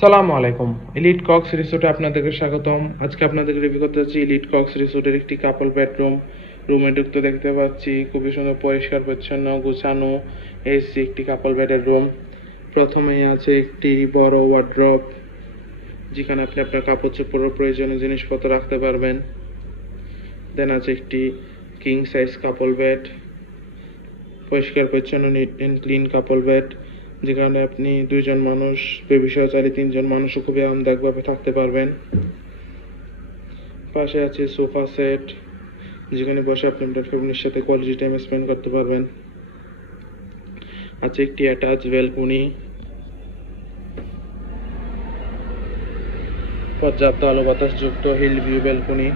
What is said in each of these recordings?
সালামু আলাইকুম। Elite Cox রিসোর্টে আপনাদেরকে স্বাগতম। আজকে আপনাদেরকে রিভিউ করতে যাচ্ছি ইলিট কক্স রিসোর্টের একটি কাপল বেডরুম রুমে ঢুকতে দেখতে পাচ্ছি খুবই সুন্দর, পরিষ্কার, পরিচ্ছন্ন, গুছানো এসি একটি কাপল বেডের রুম প্রথমেই আছে একটি বড় ওয়ার্ড্রপ যেখানে আপনি আপনার কাপড় চোপড়ের প্রয়োজনীয় জিনিসপত্র রাখতে পারবেন। দেন আছে একটি কিং সাইজ কাপল বেড পরিষ্কার, পরিচ্ছন্ন neat and clean couple bed যেখানে আপনি দুইজন মানুষ বেবি সহচারী তিনজন মানুষও খুবই আরামদায়কভাবে থাকতে পারবেন। পাশে আছে সোফা সেট, যেখানে বসে আপনি আপনার ফ্যামিলির সাথে কোয়ালিটি টাইম স্পেন্ড করতে পারবেন। আছে একটি অ্যাটাচ ব্যালকনি পর্যাপ্ত আলো বাতাসযুক্ত হিল ভিউ ব্যালকনি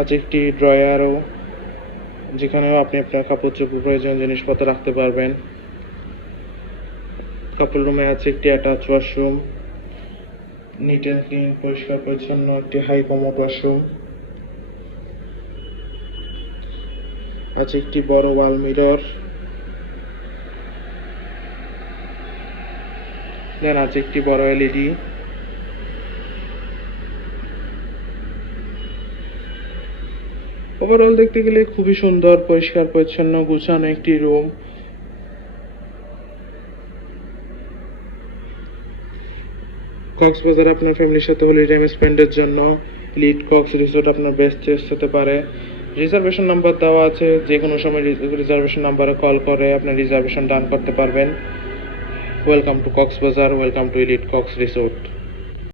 আছে একটি ড্রয়ারও যেখানেও আপনি আপনার কাপড় চোপড় প্রয়োজনীয় জিনিসপত্র রাখতে পারবেন। কাপড় রুমে আছে একটি attach washroom neat and clean পরিষ্কার, পরিচ্ছন্ন একটি হাই কমোড ওয়াশরুম আছে একটি বড় ওয়াল মিরর দেন আছে একটি বড় এলইডি ওভারঅল দেখতে গেলে খুবই সুন্দর, পরিষ্কার, পরিচ্ছন্ন, গুছানো একটি রুম কক্সবাজারে আপনার ফ্যামিলির সাথে হলি টাইম স্পেন্ডের জন্য লিড কক্স রিসোর্ট আপনার বেস্ট চয়েস হতে পারে। রিজার্ভেশন নাম্বার দেওয়া আছে যে কোনো সময় রিজার্ভেশন নাম্বারে কল করে আপনার রিজার্ভেশন ডান করতে পারবেন। Welcome to Cox's Bazar welcome to elite Cox resort